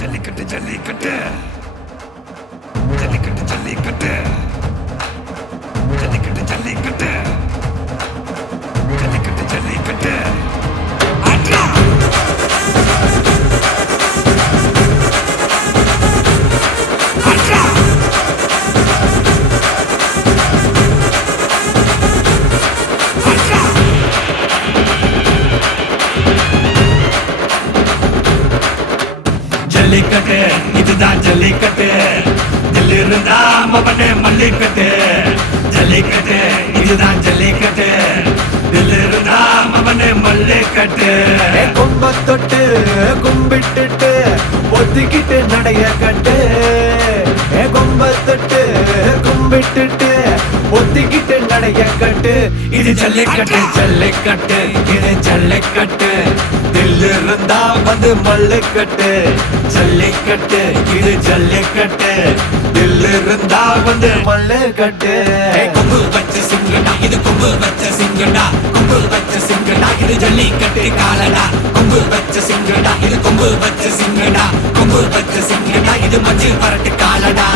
ஜல்லிக்கட்டு ஜல்லிக்கட்டு ஜல்லிக்கட்டு ஜல்லிக்கட்டு ஜல்லிக்கட்டு ஜல்லிக்கட்டு ஜல்லிக்கட்டு ஜல்லிக்கட்டு ஆட்ரா ஆட்ரா ஆட்ரா ஜல்லிக்கட்டு இதுதான் ஜல்லிக்கட்டு தில்லு இருந்தா மவனே மல்லிக்கட்டு ஜல்லிக்கட்டு இதுதான் ஜல்லிக்கட்டு தில்லு இருந்தா மவனே மல்லிக்கட்டு கொம்ப தொட்டு கும்பிட்டுட்டு ஒத்திக்கிட்டு நடைய கட்டு கொம்ப தொட்டு கும்பிட்டுட்டு ஒத்திக்கிட்டு நடைய கட்டு இது ஜல்லிக்கட்டு ஜல்லிக்கட்டு இது ஜல்லிக்கட்டு தில்லு இருந்தா வந்து மல்லுக்கட்டு ஜல்லிக்கட்டு இது ஜல்லிக்கட்டு தில்லு இருந்தா வந்து மல்லுக்கட்டு கொம்பு வச்ச சிங்கடா இது கொம்பு வச்ச சிங்கடா கொம்பு வச்ச சிங்கடா இது ஜல்லிக்கட்டு காலடா கொம்பு வச்ச சிங்கடா இது கொம்பு வச்ச சிங்கடா கொம்பு வச்ச சிங்கடா இது மஞ்சு வரட்டு காலடா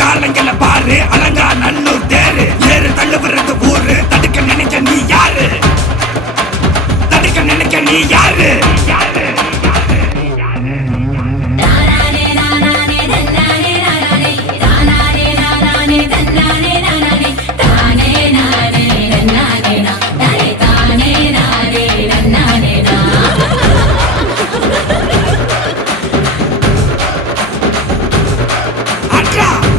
காலங்கள பாரு அலங்கா நல்லூர் தேரு ஏறு தள்ளுவது ஊரு தடுக்க நினைக்க நீ யாரு தடுக்க நினைக்க நீ யாரு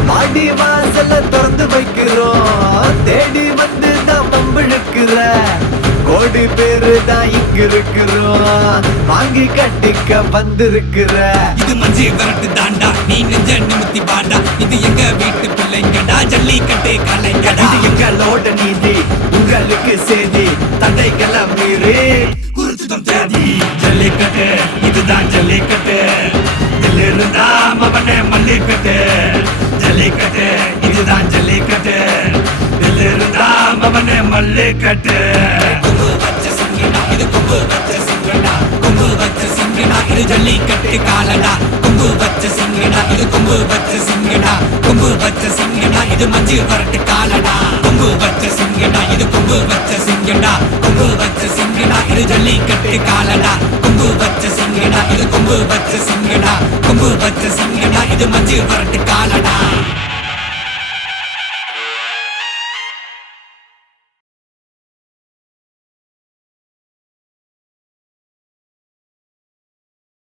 மாடி வாசல திறந்து வைக்கிறோம் தேடி வந்து தான் பம்பிழுக்கிற கோடி பேரு தான் இங்க இருக்கிறோம் வாங்கி கட்டிக்க வந்திருக்கிற இது மஞ்சு விரட்டு தாண்டா நீ நெஞ்ச நிமித்தி பாண்டா இது எங்க வீட்டு பிள்ளைங்கடா ஜல்லிக்கட்டு கலைஞடா இது எங்களோட நீதி உங்களுக்கு செய்தி தடைகளை மீறி குறிச்சுதான் தேதி ஜல்லிக்கட்டு இதுதான் ஜல்லிக்கட்டு தில்லு இருந்தா மவனே மல்லிக்கட்டு ஜல்லிக்கட்டு இதுதான் ஜல்லிக்கட்டு தில்லு இருந்தா மவனே மல்லிக்கட்டு கொம்பு வச்ச சிங்கடா இது கொம்பு வச்ச சிங்கடா கொம்பு வச்ச சிங்கடா இது ஜல்லிக்கட்டு காலடா கொம்பு வச்ச சிங்கடா இது கொம்பு வச்ச சிங்கடா கொம்பு வச்ச சிங்கடா இது மஞ்சு வரட்டு காலடா கொம்பு வச்ச சிங்கடா இது கொம்பு வச்ச சிங்கடா கொம்பு வச்ச சிங்கடா இது ஜல்லிக்கட்டு காலடா கொம்பு வச்ச சிங்கடா இது கொம்பு வச்ச சிங்கடா கொம்பு வச்ச சிங்கடா இது மஞ்சு வரட்டு காலடா